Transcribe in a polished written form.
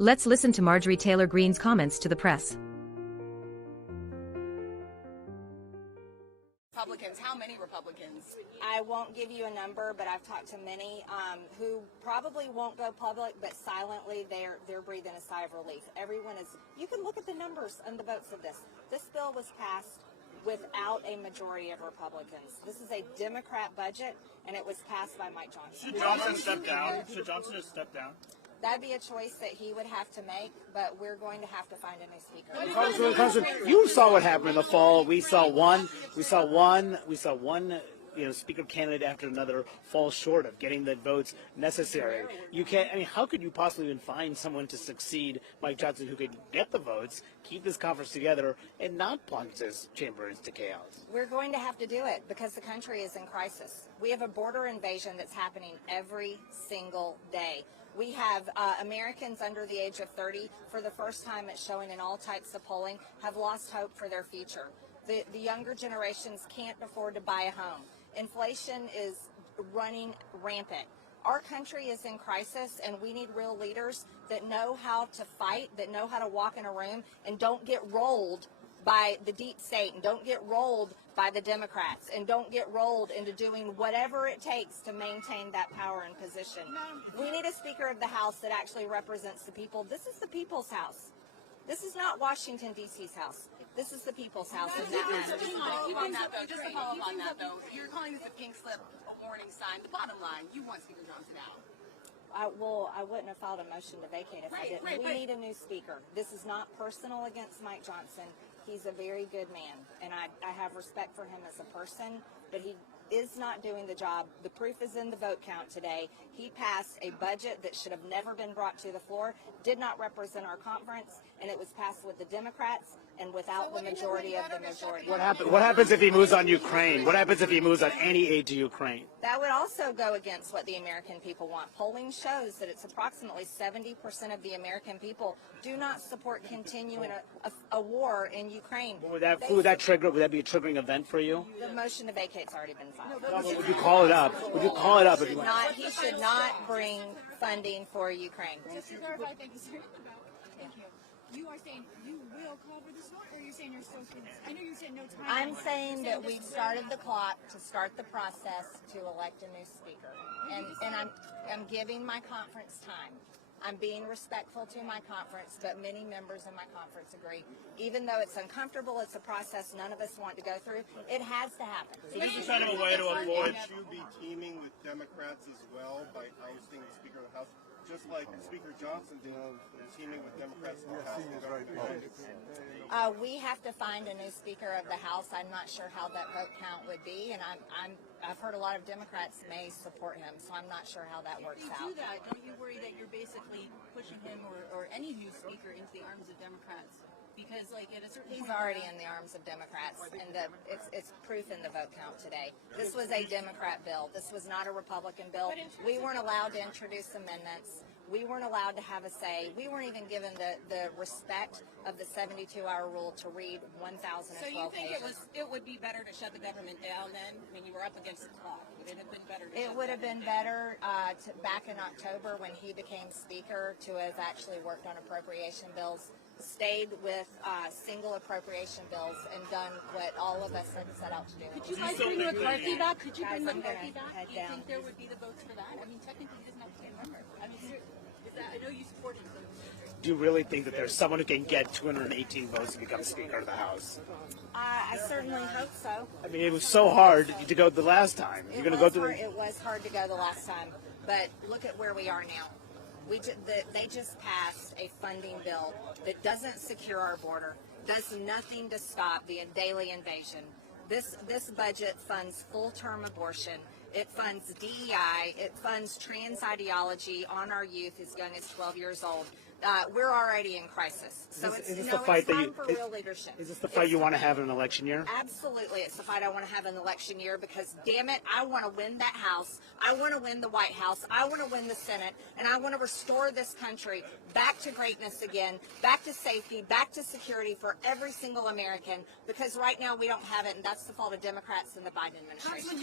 Let's listen to Marjorie Taylor Greene's comments to the press. Republicans, how many Republicans? I won't give you a number, but I've talked to many who probably won't go public, but silently they're breathing a sigh of relief. Everyone is. You can look at the numbers and the votes of this. This bill was passed without a majority of Republicans. This is a Democrat budget, and it was passed by Mike Johnson. Should Johnson step down? Should Johnson just step down? That'd be a choice that he would have to make, but we're going to have to find a new speaker. Congressman, you saw what happened in the fall. We saw one speaker candidate after another fall short of getting the votes necessary. You can't. I mean, how could you possibly even find someone to succeed Mike Johnson who could get the votes, keep this conference together, and not plunge this chamber into chaos? We're going to have to do it because the country is in crisis. We have a border invasion that's happening every single day. We have Americans under the age of 30, for the first time it's showing in all types of polling, have lost hope for their future. The younger generations can't afford to buy a home. Inflation is running rampant. Our country is in crisis, and we need real leaders that know how to fight, that know how to walk in a room and don't get rolled by the deep state, and don't get rolled by the Democrats, and don't get rolled into doing whatever it takes to maintain that power and position. We need a Speaker of the House that actually represents the people. This is the people's house. This is not Washington, D.C.'s house. This is the people's house. Just to follow up on that, though, you're calling this a pink slip, a warning sign. The bottom line, you want Speaker Johnson out. I wouldn't have filed a motion to vacate if I didn't. We need a new speaker. This is not personal against Mike Johnson. He's a very good man, and I have respect for him as a person, but he is not doing the job. The proof is in the vote count today. He passed a budget that should have never been brought to the floor, did not represent our conference, and it was passed with the Democrats and without the majority of the majority. What happens if he moves on Ukraine? What happens if he moves on any aid to Ukraine? That would also go against what the American people want. Polling shows that it's approximately 70% of the American people do not support continuing a war in Ukraine. Would that trigger? Would that be a triggering event for you? The motion to vacate's already been filed. Would you call it up? Would you call it up? He should not bring funding for Ukraine. Just to clarify, thank you, sir. Thank you. You are saying you will call for this vote, or you're saying you're still doing this? I know you said no time. I'm saying that we've started the clock to start the process to elect a new speaker, and I'm giving my conference time. I'm being respectful to my conference, but many members in my conference agree. Even though it's uncomfortable, it's a process none of us want to go through. It has to happen. So this is kind of a way to avoid. Would you be teaming with Democrats as well by ousting the Speaker of the House, just like Speaker Johnson did, teaming with Democrats in the House? We have to find a new Speaker of the House. I'm not sure how that vote count would be, and I've heard a lot of Democrats may support him, so I'm not sure how that works out. If you do that, don't you worry that you're basically pushing him or any new speaker into the arms of Democrats? Because, like, at a certain He's point, already in the arms of Democrats, and it's proof in the vote count today. This was a Democrat bill. This was not a Republican bill. We weren't allowed to introduce amendments. We weren't allowed to have a say. We weren't even given the respect of the 72-hour rule to read 1,012 So you think pages. it would be better to shut the government down then? I mean, you were up against the clock. Would it have been better? It would have been better back in October when he became Speaker to have actually worked on appropriation bills, stayed with single appropriation bills, and done what all of us had set out to do. Could you guys bring McCarthy back? Could you bring Guys, I'm McCarthy gonna back? head Do you down. think there would be the votes for that? I mean, technically, he doesn't have to be a member. I mean, I know you support him. Do you really think that there's someone who can get 218 votes to become Speaker of the House? I certainly hope so. I mean, it was so hard to go the last time. You're going to go through. It was hard to go the last time, but look at where we are now. They just passed a funding bill that doesn't secure our border, does nothing to stop the daily invasion. This budget funds full-term abortion. It funds DEI. It funds trans ideology on our youth as young as 12 years old. We're already in crisis. So it's time for real leadership. Is this the fight you want to have in an election year? Absolutely. It's the fight I want to have in the election year because, damn it, I want to win that House. I want to win the White House. I want to win the Senate. And I want to restore this country back to greatness again, back to safety, back to security for every single American because right now we don't have it, and that's the fault of Democrats and the Biden administration.